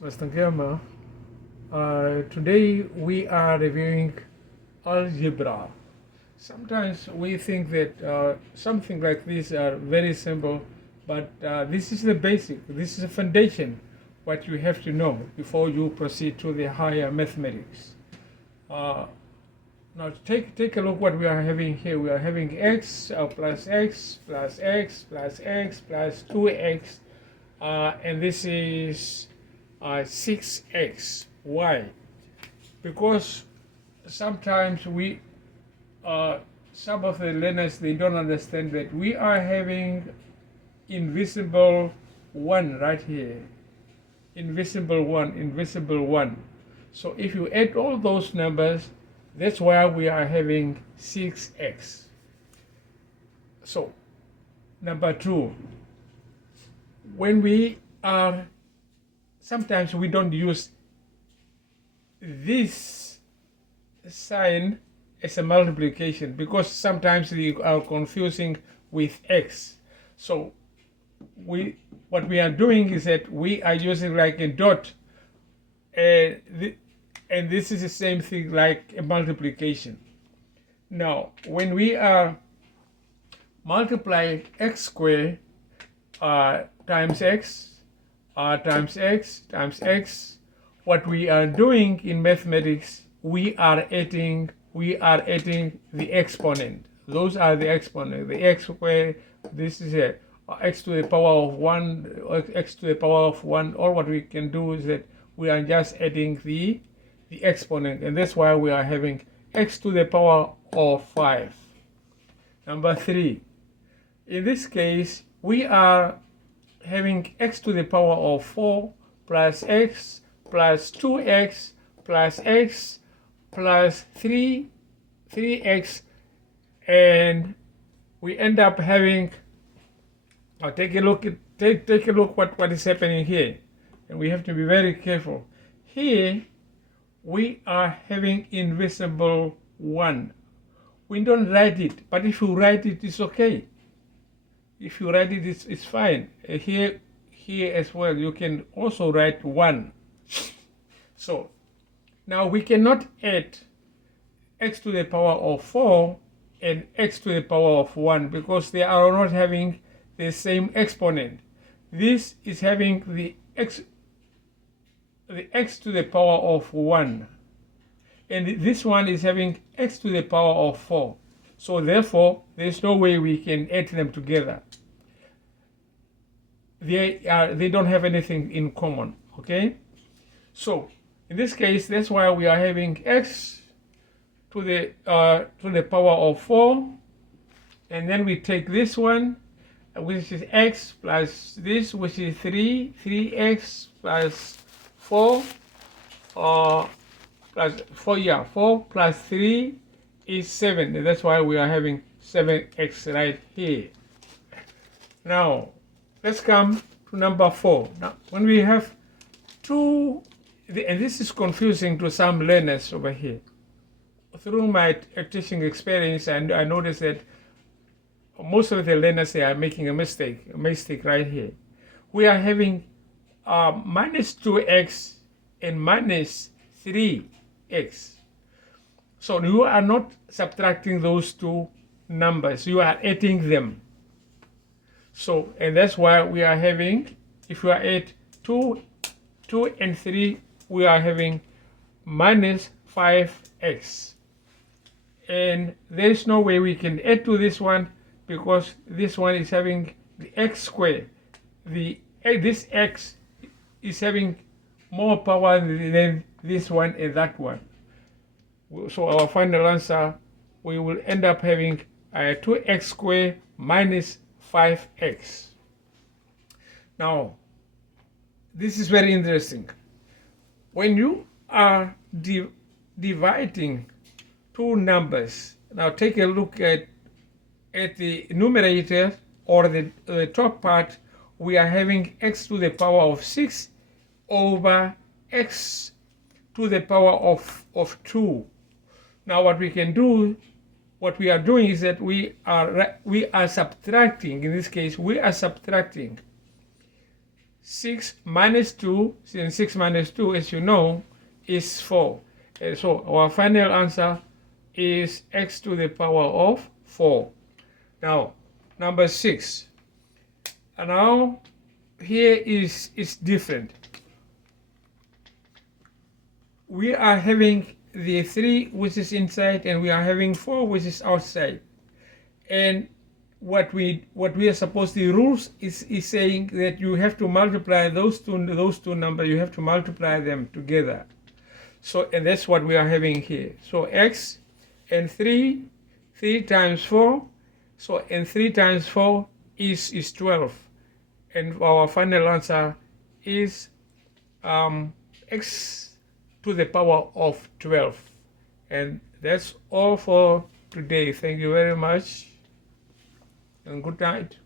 Mr. Gemma, today we are reviewing algebra. Sometimes we think that something like this are very simple, but this is the basic, this is the foundation, what you have to know before you proceed to the higher mathematics. Uh, Now take a look what we are having here. We are having x plus x plus x plus x plus 2x, and this is 6x. Why? Because sometimes some of the learners, they don't understand that we are having invisible 1 right here. Invisible 1, invisible 1. So if you add all those numbers, that's why we are having 6x. So, number 2, when we are, sometimes we don't use this sign as a multiplication because sometimes we are confusing with x. So, what we are doing is that we are using like a dot, and this is the same thing like a multiplication. Now, when we are multiplying x squared times x times x times x, what we are doing in mathematics, we are adding the exponent. Those are the exponent. The x squared, this is a x to the power of 1, x to the power of 1. All what we can do is that we are just adding the exponent, and that's why we are having x to the power of 5. Number 3, in this case we are having x to the power of 4 plus x plus 2x plus x plus 3x, and we end up having, take a look what is happening here, and we have to be very careful. Here we are having invisible 1. We don't write it, but if you write it, it's okay. If you write it, it's fine. Here as well, you can also write 1. So now we cannot add x to the power of 4 and x to the power of 1 because they are not having the same exponent. This is having the x to the power of 1, and this one is having x to the power of 4. So therefore, there's no way we can add them together. They don't have anything in common, okay? So in this case, that's why we are having x to the power of 4, and then we take this one, which is x plus this, which is 3x plus 4 plus 4, 4 plus 3 is 7, and that's why we are having 7x right here. Now let's come to number 4. Now when we have two, and this is confusing to some learners over here, through my teaching experience, and I noticed that most of the learners, they are making a mistake right here. We are having minus 2x and minus 3x. So you are not subtracting those two numbers, you are adding them. So, and that's why we are having, if you are at 2 and 3, we are having minus 5x. And there is no way we can add to this one because this one is having the x squared. This x is having more power than this one and that one. So our final answer, we will end up having 2x squared minus 5x. Now, this is very interesting. When you are dividing two numbers, now take a look at the numerator or the top part. We are having x to the power of 6 over x to the power of 2. Now what we can do, what we are doing is that we are subtracting, in this case we are subtracting 6 minus 2, since 6 minus 2, as you know, is 4. So our final answer is x to the power of 4. Now, number 6. And now, here is different. We are having the 3 which is inside, and we are having 4 which is outside. And what we are supposed to, the rules is saying that you have to multiply those two numbers, you have to multiply them together. So, and that's what we are having here. So x and 3 times 4, so and 3 times 4 is 12. And our final answer is x to the power of 12. And that's all for today. Thank you very much and good night.